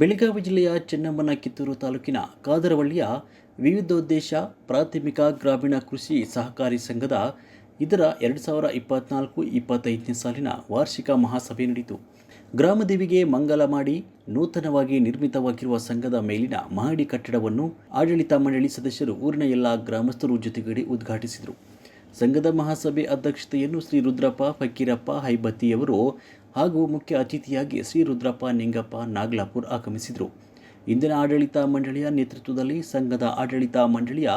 ಬೆಳಗಾವಿ ಜಿಲ್ಲೆಯ ಚೆನ್ನಮ್ಮನ ಕಿತ್ತೂರು ತಾಲೂಕಿನ ಕಾದರವಳ್ಳಿಯ ವಿವಿಧೋದ್ದೇಶ ಪ್ರಾಥಮಿಕ ಗ್ರಾಮೀಣ ಕೃಷಿ ಸಹಕಾರಿ ಸಂಘದ ಇದರ ಎರಡು ಸಾವಿರ ಇಪ್ಪತ್ನಾಲ್ಕು ಇಪ್ಪತ್ತೈದನೇ ಸಾಲಿನ ವಾರ್ಷಿಕ ಮಹಾಸಭೆ ನಡೆಯಿತು. ಗ್ರಾಮದೇವಿಗೆ ಮಂಗಲ ಮಾಡಿ ನೂತನವಾಗಿ ನಿರ್ಮಿತವಾಗಿರುವ ಸಂಘದ ಮೇಲಿನ ಮಹಡಿ ಕಟ್ಟಡವನ್ನು ಆಡಳಿತ ಮಂಡಳಿ ಸದಸ್ಯರು ಊರಿನ ಎಲ್ಲ ಗ್ರಾಮಸ್ಥರು ಜೊತೆಗೂಡಿ ಉದ್ಘಾಟಿಸಿದರು. ಸಂಘದ ಮಹಾಸಭೆ ಅಧ್ಯಕ್ಷತೆಯನ್ನು ಶ್ರೀ ರುದ್ರಪ್ಪ, ಫಕೀರಪ್ಪ ಹೈಬತ್ತಿಯವರು ಹಾಗೂ ಮುಖ್ಯ ಅತಿಥಿಯಾಗಿ ಶ್ರೀ ರುದ್ರಪ್ಪ ನಿಂಗಪ್ಪ ನಾಗ್ಲಾಪುರ್ ಆಗಮಿಸಿದರು. ಇಂದಿನ ಆಡಳಿತ ಮಂಡಳಿಯ ನೇತೃತ್ವದಲ್ಲಿ ಸಂಘದ ಆಡಳಿತ ಮಂಡಳಿಯ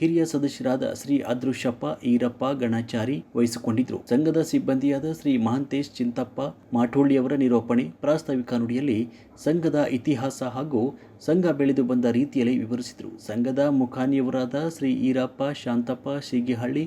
ಹಿರಿಯ ಸದಸ್ಯರಾದ ಶ್ರೀ ಅದೃಶ್ಯಪ್ಪ ಈರಪ್ಪ ಗಣಾಚಾರಿ ವಹಿಸಿಕೊಂಡಿದ್ದರು. ಸಂಘದ ಸಿಬ್ಬಂದಿಯಾದ ಶ್ರೀ ಮಹಾಂತೇಶ್ ಚಿಂತಪ್ಪ ಮಾಠೋಳಿಯವರ ನಿರೂಪಣೆ, ಪ್ರಾಸ್ತಾವಿಕ ನುಡಿಯಲ್ಲಿ ಸಂಘದ ಇತಿಹಾಸ ಹಾಗೂ ಸಂಘ ಬೆಳೆದು ಬಂದ ರೀತಿಯಲ್ಲಿ ವಿವರಿಸಿದರು. ಸಂಘದ ಮುಖಾನಿಯವರಾದ ಶ್ರೀ ಈರಪ್ಪ ಶಾಂತಪ್ಪ ಶೀಗಿಹಳ್ಳಿ,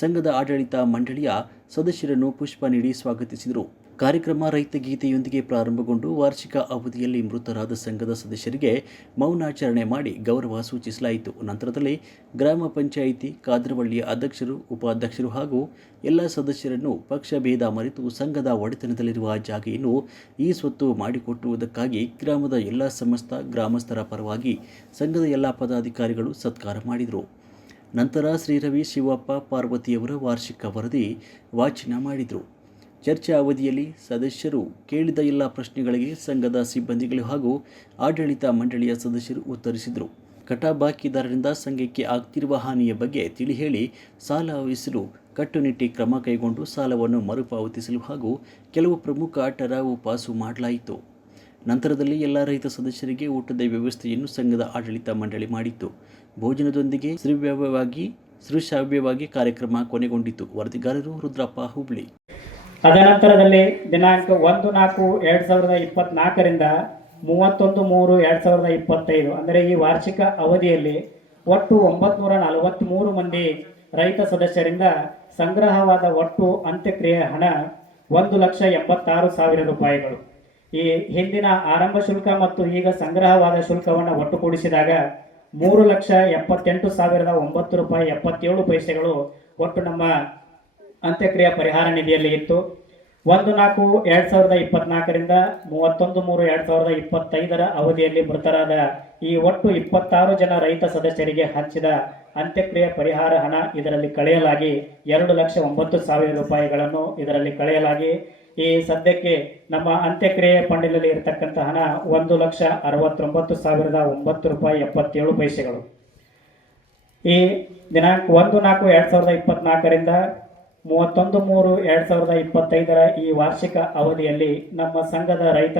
ಸಂಘದ ಆಡಳಿತ ಮಂಡಳಿಯ ಸದಸ್ಯರನ್ನು ಪುಷ್ಪ ನೀಡಿ ಸ್ವಾಗತಿಸಿದರು. ಕಾರ್ಯಕ್ರಮ ರೈತ ಗೀತೆಯೊಂದಿಗೆ ಪ್ರಾರಂಭಗೊಂಡು ವಾರ್ಷಿಕ ಅವಧಿಯಲ್ಲಿ ಮೃತರಾದ ಸಂಘದ ಸದಸ್ಯರಿಗೆ ಮೌನಾಚರಣೆ ಮಾಡಿ ಗೌರವ ಸೂಚಿಸಲಾಯಿತು. ನಂತರದಲ್ಲಿ ಗ್ರಾಮ ಪಂಚಾಯಿತಿ, ಕಾದ್ರವಳ್ಳಿಯ ಅಧ್ಯಕ್ಷರು, ಉಪಾಧ್ಯಕ್ಷರು ಹಾಗೂ ಎಲ್ಲ ಸದಸ್ಯರನ್ನು ಪಕ್ಷ ಭೇದ ಮರೆತು ಸಂಘದ ಒಡೆತನದಲ್ಲಿರುವ ಜಾಗೆಯನ್ನು ಈ ಸ್ವತ್ತು ಮಾಡಿಕೊಟ್ಟುವುದಕ್ಕಾಗಿ ಗ್ರಾಮದ ಎಲ್ಲ ಸಮಸ್ತ ಗ್ರಾಮಸ್ಥರ ಪರವಾಗಿ ಸಂಘದ ಎಲ್ಲ ಪದಾಧಿಕಾರಿಗಳು ಸತ್ಕಾರ ಮಾಡಿದರು. ನಂತರ ಶ್ರೀರವಿ ಶಿವಪ್ಪ ಪಾರ್ವತಿಯವರ ವಾರ್ಷಿಕ ವರದಿ ವಾಚನ ಮಾಡಿದರು. ಚರ್ಚೆ ಅವಧಿಯಲ್ಲಿ ಸದಸ್ಯರು ಕೇಳಿದ ಎಲ್ಲ ಪ್ರಶ್ನೆಗಳಿಗೆ ಸಂಘದ ಸಿಬ್ಬಂದಿಗಳು ಹಾಗೂ ಆಡಳಿತ ಮಂಡಳಿಯ ಸದಸ್ಯರು ಉತ್ತರಿಸಿದರು. ಕಟಾಬಾಕಿದಾರರಿಂದ ಸಂಘಕ್ಕೆ ಆಗ್ತಿರುವ ಹಾನಿಯ ಬಗ್ಗೆ ತಿಳಿ ಹೇಳಿ ಸಾಲ ವಹಿಸಲು ಕಟ್ಟುನಿಟ್ಟಿ ಕ್ರಮ ಕೈಗೊಂಡು ಸಾಲವನ್ನು ಮರುಪಾವತಿಸಲು ಹಾಗೂ ಕೆಲವು ಪ್ರಮುಖ ಟರಾವು ಪಾಸು ಮಾಡಲಾಯಿತು. ನಂತರದಲ್ಲಿ ಎಲ್ಲ ರೈತ ಸದಸ್ಯರಿಗೆ ಊಟದ ವ್ಯವಸ್ಥೆಯನ್ನು ಸಂಘದ ಆಡಳಿತ ಮಂಡಳಿ ಮಾಡಿತ್ತು. ಭೋಜನದೊಂದಿಗೆ ಶ್ರೀವ್ಯವಾಗಿ ಶ್ರೀಶ್ರಾವ್ಯವಾಗಿ ಕಾರ್ಯಕ್ರಮ ಕೊನೆಗೊಂಡಿತು. ವರದಿಗಾರರು ರುದ್ರಪ್ಪ ಹುಬ್ಳಿ. ತದನಂತರದಲ್ಲಿ ದಿನಾಂಕ ಒಂದು ನಾಲ್ಕು ಎರಡು ಸಾವಿರದ ಇಪ್ಪತ್ನಾಲ್ಕರಿಂದ ಮೂವತ್ತೊಂದು ಮೂರು ಎರಡು ಸಾವಿರದ ಇಪ್ಪತ್ತೈದು, ಅಂದರೆ ಈ ವಾರ್ಷಿಕ ಅವಧಿಯಲ್ಲಿ ಒಟ್ಟು ಒಂಬತ್ನೂರ ನಲವತ್ತ್ಮೂರು ಮಂದಿ ರೈತ ಸದಸ್ಯರಿಂದ ಸಂಗ್ರಹವಾದ ಒಟ್ಟು ಅಂತ್ಯಕ್ರಿಯೆ ಹಣ ಒಂದು ಲಕ್ಷ ಎಂಬತ್ತಾರು ಸಾವಿರ ರೂಪಾಯಿಗಳು. ಈ ಹಿಂದಿನ ಆರಂಭ ಶುಲ್ಕ ಮತ್ತು ಈಗ ಸಂಗ್ರಹವಾದ ಶುಲ್ಕವನ್ನು ಒಟ್ಟುಗೂಡಿಸಿದಾಗ ಮೂರು ಲಕ್ಷ ಎಪ್ಪತ್ತೆಂಟು ಸಾವಿರದ ಒಂಬತ್ತು ರೂಪಾಯಿ ಎಪ್ಪತ್ತೇಳು ಪೈಸೆಗಳು ಒಟ್ಟು ನಮ್ಮ ಅಂತ್ಯಕ್ರಿಯೆ ಪರಿಹಾರ ನಿಧಿಯಲ್ಲಿ ಇತ್ತು. ಒಂದು ನಾಲ್ಕು ಎರಡ್ ಸಾವಿರದ ಇಪ್ಪತ್ನಾಲ್ಕರಿಂದ ಮೂವತ್ತೊಂದು ಮೂರು ಎರಡ್ ಸಾವಿರದ ಇಪ್ಪತ್ತೈದರ ಅವಧಿಯಲ್ಲಿ ಮೃತರಾದ ಈ ಒಟ್ಟು ಇಪ್ಪತ್ತಾರು ಜನ ರೈತ ಸದಸ್ಯರಿಗೆ ಹಂಚಿದ ಅಂತ್ಯಕ್ರಿಯೆ ಪರಿಹಾರ ಹಣ ಇದರಲ್ಲಿ ಕಳೆಯಲಾಗಿ ಎರಡು ಲಕ್ಷ ಒಂಬತ್ತು ಸಾವಿರ ರೂಪಾಯಿಗಳನ್ನು ಇದರಲ್ಲಿ ಕಳೆಯಲಾಗಿ. ಈ ಸದ್ಯಕ್ಕೆ ನಮ್ಮ ಅಂತ್ಯಕ್ರಿಯೆ ಪಂಡಿಲಲ್ಲಿ ಇರತಕ್ಕಂಥ ಹಣ ಒಂದು ಲಕ್ಷ ಅರವತ್ತೊಂಬತ್ತು ಸಾವಿರದ ಒಂಬತ್ತು ರೂಪಾಯಿ ಎಪ್ಪತ್ತೇಳು ಪೈಸೆಗಳು. ಈ ದಿನಾಂಕ ಒಂದು ನಾಲ್ಕು ಎರಡ್ ಸಾವಿರದ ಇಪ್ಪತ್ನಾಲ್ಕರಿಂದ ಮೂವತ್ತೊಂದು ಮೂರು ಎರಡ್ ಸಾವಿರದ ಇಪ್ಪತ್ತೈದರ ಈ ವಾರ್ಷಿಕ ಅವಧಿಯಲ್ಲಿ ನಮ್ಮ ಸಂಘದ ರೈತ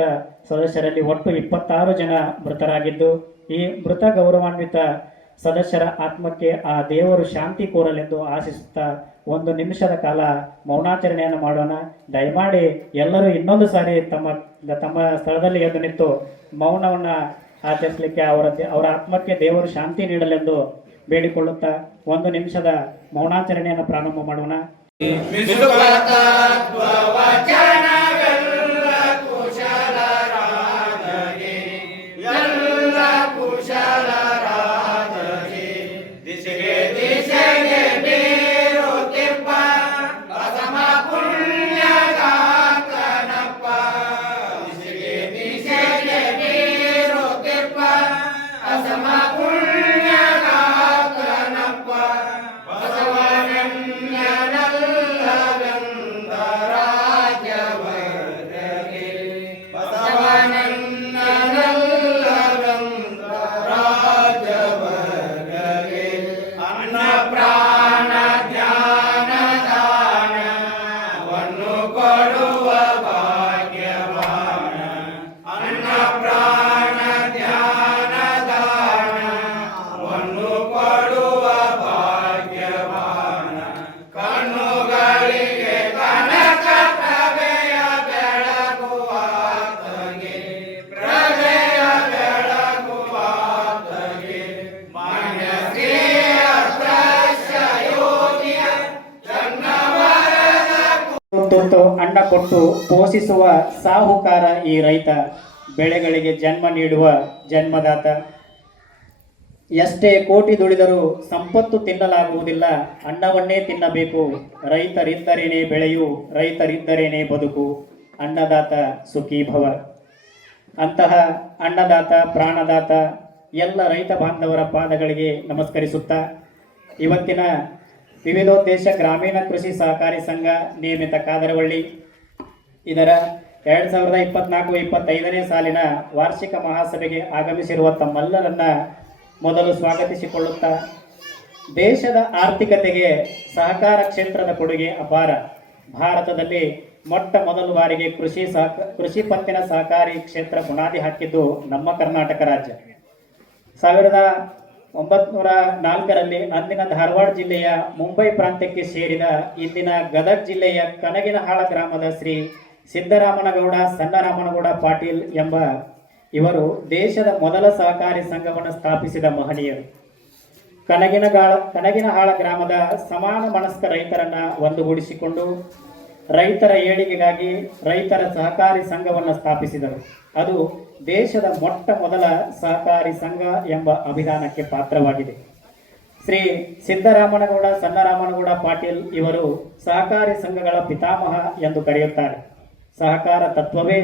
ಸದಸ್ಯರಲ್ಲಿ ಒಟ್ಟು ಇಪ್ಪತ್ತಾರು ಜನ ಮೃತರಾಗಿದ್ದು, ಈ ಮೃತ ಗೌರವಾನ್ವಿತ ಸದಸ್ಯರ ಆತ್ಮಕ್ಕೆ ಆ ದೇವರು ಶಾಂತಿ ಕೋರಲೆಂದು ಆಶಿಸುತ್ತಾ ಒಂದು ನಿಮಿಷದ ಕಾಲ ಮೌನಾಚರಣೆಯನ್ನು ಮಾಡೋಣ. ದಯಮಾಡಿ ಎಲ್ಲರೂ ಇನ್ನೊಂದು ಸಾರಿ ತಮ್ಮ ತಮ್ಮ ಸ್ಥಳದಲ್ಲಿ ಎದ್ದು ನಿಂತು ಮೌನವನ್ನು ಆಚರಿಸಲಿಕ್ಕೆ ಅವರ ಅವರ ಆತ್ಮಕ್ಕೆ ದೇವರು ಶಾಂತಿ ನೀಡಲೆಂದು ಬೇಡಿಕೊಳ್ಳುತ್ತಾ ಒಂದು ನಿಮಿಷದ ಮೌನಾಚರಣೆಯನ್ನು ಪ್ರಾರಂಭ ಮಾಡೋಣ. ತುತ್ತು ಕೊಟ್ಟು ಪೋಷಿಸುವ ಸಾಹುಕಾರ ಈ ರೈತ ಬೆಳೆಗಳಿಗೆ ಜನ್ಮ ನೀಡುವ ಜನ್ಮದಾತ. ಎಷ್ಟೇ ಕೋಟಿ ದುಡಿದರೂ ಸಂಪತ್ತು ತಿನ್ನಲಾಗುವುದಿಲ್ಲ, ಅನ್ನವನ್ನೇ ತಿನ್ನಬೇಕು. ರೈತರಿದ್ದರೇನೆ ಬೆಳೆಯು ರೈತರಿದ್ದರೇನೆ ಬದುಕು. ಅನ್ನದಾತ ಸುಖೀಭವ ಅಂತಹ ಅನ್ನದಾತ, ಪ್ರಾಣದಾತ ಎಲ್ಲ ರೈತ ಬಾಂಧವರ ಪಾದಗಳಿಗೆ ನಮಸ್ಕರಿಸುತ್ತಾ ಇವತ್ತಿನ ವಿವಿಧೋದ್ದೇಶ ಗ್ರಾಮೀಣ ಕೃಷಿ ಸಹಕಾರಿ ಸಂಘ ನಿಯಮಿತ ಕಾದರವಳ್ಳಿ ಇದರ ಎರಡು ಸಾವಿರದ ಇಪ್ಪತ್ನಾಲ್ಕು ಇಪ್ಪತ್ತೈದನೇ ಸಾಲಿನ ವಾರ್ಷಿಕ ಮಹಾಸಭೆಗೆ ಆಗಮಿಸಿರುವ ತಮ್ಮೆಲ್ಲರನ್ನ ಮೊದಲು ಸ್ವಾಗತಿಸಿಕೊಳ್ಳುತ್ತಾ ದೇಶದ ಆರ್ಥಿಕತೆಗೆ ಸಹಕಾರ ಕ್ಷೇತ್ರದ ಕೊಡುಗೆ ಅಪಾರ. ಭಾರತದಲ್ಲಿ ಮೊಟ್ಟ ಮೊದಲ ಬಾರಿಗೆ ಕೃಷಿ ಸಹಕ ಕೃಷಿ ಪತ್ತಿನ ಸಹಕಾರಿ ಕ್ಷೇತ್ರ ಬುನಾದಿ ಹಾಕಿದ್ದು ನಮ್ಮ ಕರ್ನಾಟಕ ರಾಜ್ಯ. ಸಾವಿರದ ಒಂಬತ್ನೂರ ನಾಲ್ಕರಲ್ಲಿ ಅಂದಿನ ಧಾರವಾಡ ಜಿಲ್ಲೆಯ ಮುಂಬೈ ಪ್ರಾಂತ್ಯಕ್ಕೆ ಸೇರಿದ ಇಂದಿನ ಗದಗ ಜಿಲ್ಲೆಯ ಕನಗಿನಹಾಳ ಗ್ರಾಮದ ಶ್ರೀ ಸಿದ್ದರಾಮನಗೌಡ, ಸಣ್ಣರಾಮನಗೌಡ ಪಾಟೀಲ್ ಎಂಬ ಇವರು ದೇಶದ ಮೊದಲ ಸಹಕಾರಿ ಸಂಘವನ್ನು ಸ್ಥಾಪಿಸಿದ ಮಹನೀಯರು. ಕನಗಿನಗಾಳ ಕನಗಿನಹಾಳ ಗ್ರಾಮದ ಸಮಾನ ಮನಸ್ಕ ರೈತರನ್ನ ಒಂದುಗೂಡಿಸಿಕೊಂಡು ರೈತರ ಏಳಿಗೆಗಾಗಿ ರೈತರ ಸಹಕಾರಿ ಸಂಘವನ್ನು ಸ್ಥಾಪಿಸಿದರು. ಅದು ದೇಶದ ಮೊಟ್ಟ ಮೊದಲ ಸಹಕಾರಿ ಸಂಘ ಎಂಬ ಅಭಿಧಾನಕ್ಕೆ ಪಾತ್ರವಾಗಿದೆ. ಶ್ರೀ ಸಿದ್ದರಾಮನಗೌಡ, ಸಣ್ಣರಾಮನಗೌಡ ಪಾಟೀಲ್ ಇವರು ಸಹಕಾರಿ ಸಂಘಗಳ ಪಿತಾಮಹ ಎಂದು ಕರೆಯುತ್ತಾರೆ. ಸಹಕಾರ ತತ್ವವೇ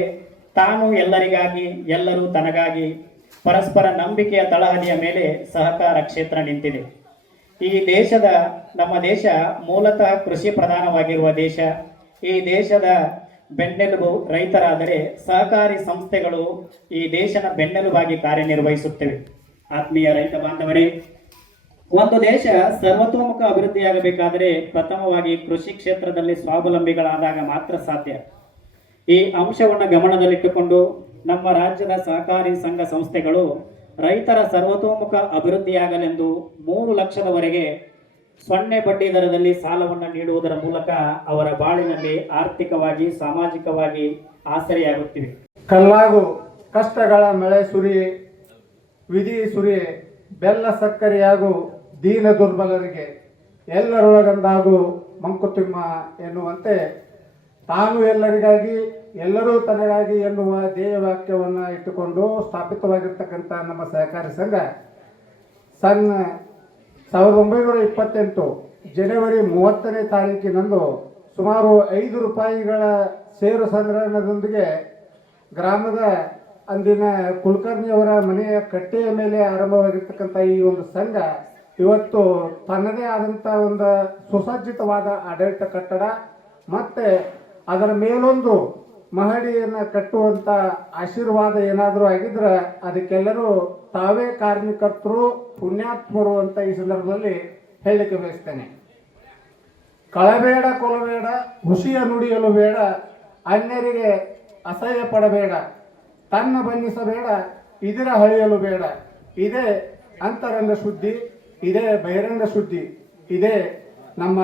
ತಾನು ಎಲ್ಲರಿಗಾಗಿ, ಎಲ್ಲರೂ ತನಗಾಗಿ ಪರಸ್ಪರ ನಂಬಿಕೆಯ ತಳಹದಿಯ ಮೇಲೆ ಸಹಕಾರ ಕ್ಷೇತ್ರ ನಿಂತಿದೆ. ಈ ದೇಶದ, ನಮ್ಮ ದೇಶ ಮೂಲತಃ ಕೃಷಿ ಪ್ರಧಾನವಾಗಿರುವ ದೇಶ. ಈ ದೇಶದ ಬೆನ್ನೆಲುಬು ರೈತರಾದರೆ ಸಹಕಾರಿ ಸಂಸ್ಥೆಗಳು ಈ ದೇಶದ ಬೆನ್ನೆಲುಬಾಗಿ ಕಾರ್ಯನಿರ್ವಹಿಸುತ್ತವೆ. ಆತ್ಮೀಯ ರೈತ ಬಾಂಧವರೇ, ಒಂದು ದೇಶ ಸರ್ವತೋಮುಖ ಅಭಿವೃದ್ಧಿಯಾಗಬೇಕಾದರೆ ಪ್ರಥಮವಾಗಿ ಕೃಷಿ ಕ್ಷೇತ್ರದಲ್ಲಿ ಸ್ವಾವಲಂಬಿಗಳಾದಾಗ ಮಾತ್ರ ಸಾಧ್ಯ. ಈ ಅಂಶವನ್ನು ಗಮನದಲ್ಲಿಟ್ಟುಕೊಂಡು ನಮ್ಮ ರಾಜ್ಯದ ಸಹಕಾರಿ ಸಂಘ ಸಂಸ್ಥೆಗಳು ರೈತರ ಸರ್ವತೋಮುಖ ಅಭಿವೃದ್ಧಿಯಾಗಲೆಂದು ಮೂರು ಲಕ್ಷದವರೆಗೆ ಸೊನ್ನೆ ಬಡ್ಡಿ ದರದಲ್ಲಿ ಸಾಲವನ್ನು ನೀಡುವುದರ ಮೂಲಕ ಅವರ ಬಾಳಿನಲ್ಲಿ ಆರ್ಥಿಕವಾಗಿ, ಸಾಮಾಜಿಕವಾಗಿ ಆಸರೆಯಾಗುತ್ತಿವೆ. ಕಲ್ಲಾಗು, ಕಷ್ಟಗಳ ಮಳೆ ಸುರಿ, ವಿಧಿ ಸುರಿ, ಬೆಲ್ಲ ಸಕ್ಕರೆಯಾಗು ದೀನ ದುರ್ಬಲರಿಗೆ ಎಲ್ಲರೊಳಗಂದಾಗು ಮಂಕುತಿಮ್ಮ ಎನ್ನುವಂತೆ ತಾನು ಎಲ್ಲರಿಗಾಗಿ, ಎಲ್ಲರೂ ತನಗಾಗಿ ಎನ್ನುವ ಧ್ಯೇಯವಾಕ್ಯವನ್ನು ಇಟ್ಟುಕೊಂಡು ಸ್ಥಾಪಿತವಾಗಿರ್ತಕ್ಕಂಥ ನಮ್ಮ ಸಹಕಾರಿ ಸಂಘ, ಸನ್ ಸಾವಿರದ ಒಂಬೈನೂರ ಇಪ್ಪತ್ತೆಂಟು ಜನವರಿ ಮೂವತ್ತನೇ ತಾರೀಕಿನಂದು ಸುಮಾರು ಐದು ರೂಪಾಯಿಗಳ ಸೇರು ಸಂಗ್ರಹಣದೊಂದಿಗೆ ಗ್ರಾಮದ ಅಂದಿನ ಕುಲಕರ್ಣಿಯವರ ಮನೆಯ ಕಟ್ಟೆಯ ಮೇಲೆ ಆರಂಭವಾಗಿರ್ತಕ್ಕಂಥ ಈ ಒಂದು ಸಂಘ ಇವತ್ತು ತನ್ನದೇ ಆದಂಥ ಒಂದು ಸುಸಜ್ಜಿತವಾದ ಆಡಳಿತ ಕಟ್ಟಡ, ಮತ್ತೆ ಅದರ ಮೇಲೊಂದು ಮಹಡಿಯನ್ನು ಕಟ್ಟುವಂಥ ಆಶೀರ್ವಾದ ಏನಾದರೂ ಆಗಿದ್ರೆ ಅದಕ್ಕೆಲ್ಲರೂ ತಾವೇ ಕಾರ್ಮಿಕರ್ತರು, ಪುಣ್ಯಾತ್ಮರು ಅಂತ ಈ ಸಂದರ್ಭದಲ್ಲಿ ಹೇಳಲಿಕ್ಕೆ ಬಯಸ್ತೇನೆ. ಕಳಬೇಡ, ಕೊಲಬೇಡ, ಹುಸಿಯ ನುಡಿಯಲು ಬೇಡ, ಅನ್ಯರಿಗೆ ಅಸಹ್ಯ ಪಡಬೇಡ, ತನ್ನ ಬನ್ನಿಸಬೇಡ ಇದರ ಹಳೆಯಲು ಬೇಡ. ಇದೇ ಅಂತರಂಗ ಶುದ್ಧಿ, ಇದೇ ಬಹಿರಂಗ ಶುದ್ಧಿ, ಇದೇ ನಮ್ಮ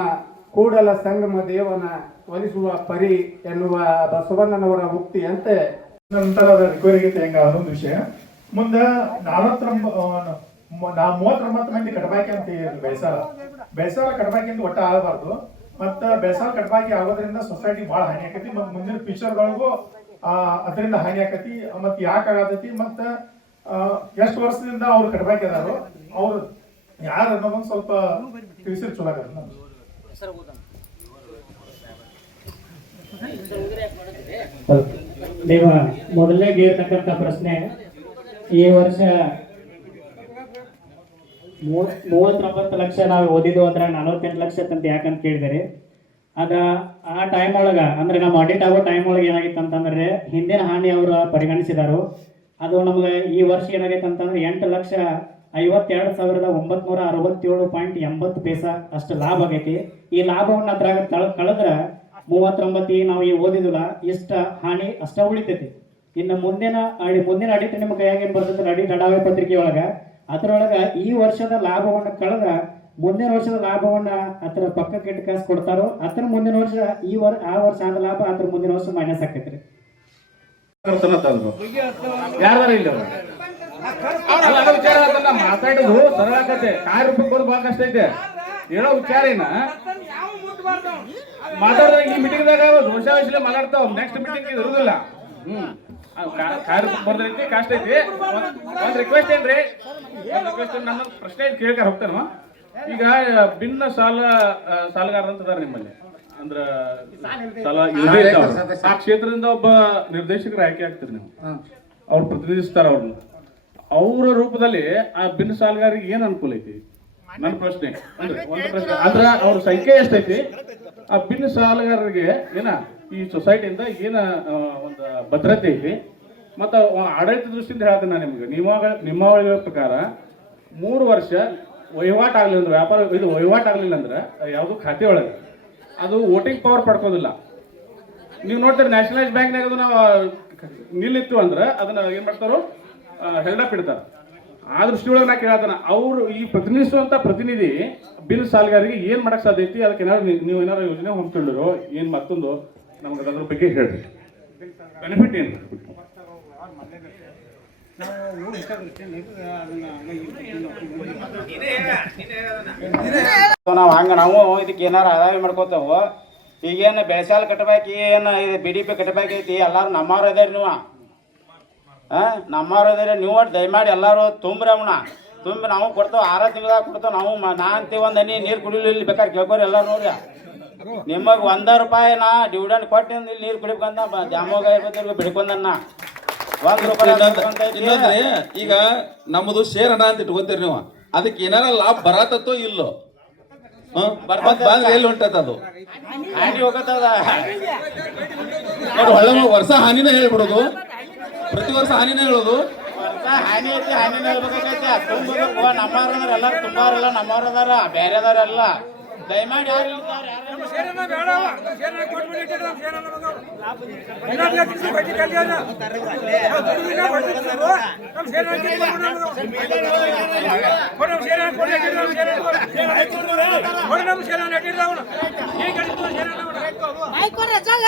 ಕೂಡಲ ಸಂಗಮ ದೇವನ ಒಲಿಸುವ ಪರಿ ಎನ್ನುವ ಬಸವಣ್ಣನವರ ಉಕ್ತಿಯಂತೆ ನಂತರದ ರಿಕವರಿಗೆ ಹೆಂಗ ಅದೊಂದು ವಿಷಯ. ಮುಂದೆ ನಲವತ್ತೊಂಬ ನಾ ಮೂವತ್ತೊಂಬತ್ತು ಮಂದಿ ಕಡಬಾಕಿ ಅಂತ ಬೇಸಾರ. ಬೇಸಾರ ಕಡಬಾಕಿ ಅಂತ ಒಟ್ಟ ಆಗಬಾರ್ದು. ಮತ್ತ ಬೇಸಾಲ ಕಡಬಾಕಿ ಆಗೋದ್ರಿಂದ ಸೊಸೈಟಿ ಬಹಳ ಹಾನಿ ಆಕತಿ. ಮತ್ತು ಮುಂದಿನ ಫ್ಯೂಚರ್ಗಳಿಗೂ ಅದರಿಂದ ಹಾನಿ ಆಕತಿ. ಮತ್ತು ಯಾಕೆ ಆಗತೈತಿ? ಮತ್ತ ಎಷ್ಟು ವರ್ಷದಿಂದ ಅವ್ರು ಕಡಬಾಕಿ ಅದಾರು, ಅವ್ರು ಯಾರು ಅನ್ನೋದೊಂದು ಸ್ವಲ್ಪ ತಿಳಿಸಿರ್ ಚಲೋ ಆಗತ್ತೆ ನಮ್ಗೆ. ದೇವ ಮೊದಲನೇ ಇರ್ತಕ್ಕಂಥ ಪ್ರಶ್ನೆ, ಈ ವರ್ಷ ಮೂವತ್- ಮೂವತ್ತೊಂಬತ್ತು ಲಕ್ಷ ನಾವು ಓದಿದ್ದು ಅಂದ್ರೆ ನಲವತ್ತೆಂಟು ಲಕ್ಷ ಅಂತ ಯಾಕಂತ ಕೇಳಿದರೆ, ಅದ ಆ ಟೈಮ್ ಒಳಗ, ಅಂದ್ರೆ ನಮ್ಮ ಆಡಿಟ್ ಆಗೋ ಟೈಮ್ ಒಳಗೆ ಏನಾಗಿತ್ತು ಅಂತಂದ್ರೆ, ಹಿಂದಿನ ಹಾನಿ ಅವರು ಪರಿಗಣಿಸಿದಾರು ಅದು ನಮ್ಗೆ ಈ ವರ್ಷ ಏನಾಗೈತೆ ಅಂತಂದ್ರೆ ಎಂಟು ಲಕ್ಷ ಐವತ್ತೆರಡು ಸಾವಿರದ ಒಂಬತ್ನೂರ ಅರವತ್ತೇಳು ಪಾಯಿಂಟ್ ಎಂಬತ್ತು ಪೈಸಾ ಅಷ್ಟು ಲಾಭ ಆಗೈತಿ. ಈ ಲಾಭವನ್ನು ಅದ್ರಾಗ ತಳ, ಕಳೆದ್ರ ಮೂವತ್ತೊಂಬತ್ತು ನಾವು ಈ ಓದಿದಿಲ್ಲ ಇಷ್ಟ ಹಾನಿ ಅಷ್ಟ ಉಳಿತೈತಿ. ಇನ್ನು ಮುಂದಿನ ಅಡಿ, ಮುಂದಿನ ಅಡಿಟ್ ನಿಮ್ಮ ಕೈಯಾಗ ಬರ್ತದೆ ಬರ್ತೈತೆ? ಅಡಿಟ್ ಅಡಾವೆ ಪತ್ರಿಕೆ ಒಳಗ. ಅದ್ರೊಳಗ ಈ ವರ್ಷದ ಲಾಭವನ್ನ ಕಳೆದ್ರೆ ಮುಂದಿನ ವರ್ಷದ ಲಾಭವನ್ನ ಅದರ ಪಕ್ಕಕ್ಕೆ ಇಟ್ಟು ಕಾಸು ಕೊಡ್ತಾರೋ, ಅದ್ರ ಮುಂದಿನ ವರ್ಷ ಈ ವರ್ಷ ಆ ವರ್ಷ ಆದ ಲಾಭ ಅದ್ರ ಮುಂದಿನ ವರ್ಷ ಮೈನಸ್ ಆಕೈತ್ರಿ ಯಾರು ಇಲ್ಲ ಅದ ವಿಚಾರ ಅದನ್ನ ಮಾತಾಡೋದು ಸರಳ ಕತೆ ಕಾರ್ ರೂಪಾಯಿ ಬಹಳ ಕಷ್ಟ ಐತೆ. ಹೇಳೋ ವಿಚಾರ ಏನ? ಮಾತಾಡಿದ್ರೆ ಈ ಮೀಟಿಂಗ್ ದಾಗ ವರ್ಷ ಮಾತಾಡ್ತಾವ. ನೆಕ್ಸ್ಟ್ ಮೀಟಿಂಗ್ ಇರುದಿಲ್ಲ. ಹ್ಮ್. ಕಾರ್ ಬರ್ದೈತಿ ಕಷ್ಟ ಐತಿ ಒಂದ್- ರಿಕ್ವೆಸ್ಟ್ ಏನ್ರಿ? ರಿಕ್ವೆಸ್ಟ್ ನನ್ನ ಪ್ರಶ್ನೆ ಕೇಳ್ಕಾರ ಹೋಗ್ತಾನ. ಈಗ ಭಿನ್ನ ಸಾಲ ಸಾಲಗಾರ ಅಂತ ಅದಾರ ನಿಮ್ಮಲ್ಲಿ. ಅಂದ್ರ ಸಾಲ ಆ ಕ್ಷೇತ್ರದಿಂದ ಒಬ್ಬ ನಿರ್ದೇಶಕರ ಆಯ್ಕೆ ಆಗ್ತೀರಿ ನೀವು. ಅವ್ರು ಪ್ರತಿನಿಧಿಸ್ತಾರೆ ಅವ್ರನ್ನ. ಅವರ ರೂಪದಲ್ಲಿ ಆ ಬಿನ್ ಸಾಲಗಾರರಿಗೆ ಏನ್ ಅನುಕೂಲ ಐತಿ? ನನ್ನ ಪ್ರಶ್ನೆ. ಅಂದ್ರೆ ಒಂದು ಪ್ರಶ್ನೆ. ಅಂದ್ರ ಅವ್ರ ಸಂಖ್ಯೆ ಎಷ್ಟೈತಿ? ಆ ಬಿನ್ ಸಾಲಗಾರರಿಗೆ ಏನ ಈ ಸೊಸೈಟಿಯಿಂದ ಏನ ಒಂದು ಭದ್ರತೆ ಐತಿ? ಮತ್ತು ಆಡಳಿತ ದೃಷ್ಟಿಯಿಂದ ಹೇಳ್ತೇನೆ ನಾನು ನಿಮ್ಗೆ. ನಿಯಮಾವಳಿ ನಿಯಮಾವಳಿಗಳ ಪ್ರಕಾರ ಮೂರು ವರ್ಷ ವಹಿವಾಟು ಆಗಲಿಲ್ಲ ಅಂದ್ರೆ ವ್ಯಾಪಾರ ಇದು ವಹಿವಾಟು ಆಗಲಿಲ್ಲ ಅಂದ್ರೆ ಯಾವುದು ಖಾತೆ ಒಳಗೆ. ಅದು ವೋಟಿಂಗ್ ಪವರ್ ಪಡ್ಕೋದಿಲ್ಲ. ನೀವು ನೋಡ್ತೀರಿ ನ್ಯಾಷನಲೈಸ್ ಬ್ಯಾಂಕ್ನಾಗ ನಾವು ನಿಲ್ಲಿತ್ತು ಅಂದ್ರೆ ಅದನ್ನ ಏನ್ ಮಾಡ್ತಾರೋ ಹೆಲ್ಡಪ್ ಇಡ್ತಾರ ಆ ದೃಷ್ಟಿಯೊಳಗೆ ನಾ ಕೇಳ್ತಾನೆ. ಅವರು ಈ ಪ್ರತಿನಿಧಿಸುವಂತ ಪ್ರತಿನಿಧಿ ಬಿಲ್ ಸಾಲಗಾರರಿಗೆ ಏನ್ ಮಾಡಕ್ ಸಾಧ್ಯ ಐತಿ? ಅದಕ್ಕೆ ಏನಾದ್ರು ನೀವು ಏನಾದ್ರು ಯೋಜನೆ ಹೊಂದ್ಕೊಂಡಿರೋ, ಏನ್ ಮತ್ತೊಂದು ನಮ್ಗೆ ಅದ್ರ ಬಗ್ಗೆ ಹೇಳ್ರಿ. ಬೆನಿಫಿಟ್ ಏನು? ನಾವು ಹಂಗೆ ನಾವು ಇದಕ್ಕೆ ಏನಾರ ಆದಾಯ ಮಾಡ್ಕೋತಾವ, ಈಗೇನು ಬೆಳೆಸಾಲ ಕಟ್ಟಬೇಕು ಏನು ಬಿ ಡಿ ಪಿ ಕಟ್ಟಬೇಕೈತಿ ಎಲ್ಲಾರು ನಮ್ಮವ್ರು ಹಾಂ ನಮ್ಮವ್ರು ಅದಾರ ನೀವು ಒಟ್ಟು ದಯಮಾಡಿ ಎಲ್ಲರೂ ತುಂಬ್ರಿ ಅವನ. ತುಂಬಿ ನಾವು ಕೊಡ್ತೇವೆ ಆರ ತಿಂಗಳಾಗ ಕೊಡ್ತೇವೆ ನಾವು ನಾ ಅಂತೀವಿ ಒಂದು ಹನಿ ನೀರು ಕುಡಿಲಿಲ್ಲ ಬೇಕಾದ್ರೆ ಕೇಳ್ಕೊರಿ ಎಲ್ಲರೂ ನೋಡ್ರಿ. ನಿಮಗೆ ಒಂದ ರೂಪಾಯಿ ನಾ ಡಿವಿಡೆಂಡ್ ಕೊಟ್ಟಿಂದ ಇಲ್ಲಿ ನೀರು ಕುಡಿಬೇಕಂತ ದ್ಯಾಮೋಗ ಬಿಡ್ಕೊಂಡಣ್ಣ ಬಿಡ್ಕೊಂಡನ್ನ. ಇನ್ನೊಂದ್ರಿ ಈಗ ನಮ್ಮದು ಶೇರ್ ಹಣ ಅಂತ ಇಟ್ಕೊತೀರಿ ನೀವು. ಅದಕ್ಕೆ ಏನಾರ ಲಾಭ ಬರತ್ತೋ ಇಲ್ಲೋ? ಎಲ್ಲಿ ಹೊಂಟದ ಅದು? ಹಾನಿ ಹೋಗತ್ತದ. ಹೊಳ್ಳೆ ವರ್ಷ ಹಾನಿನ ಹೇಳ್ಬಿಡೋದು. ಪ್ರತಿ ವರ್ಷ ಹಾನಿನ ಹೇಳೋದು ವರ್ಷ ಹಾನಿ ಐತಿ ಹಾನಿನ ಹೇಳ್ಬೇಕಾಗೈತಿ ತುಂಬಬೇಕು ನಮ್ಮವ್ರ ಅದಾರ ಎಲ್ಲಾರು ತುಂಬಾರಲ್ಲ ನಮ್ಮವ್ರ ಅದಾರ ಬೇರೆ ಅದಾರಲ್ಲ ದಯಮಾಡಿ ಯಾರು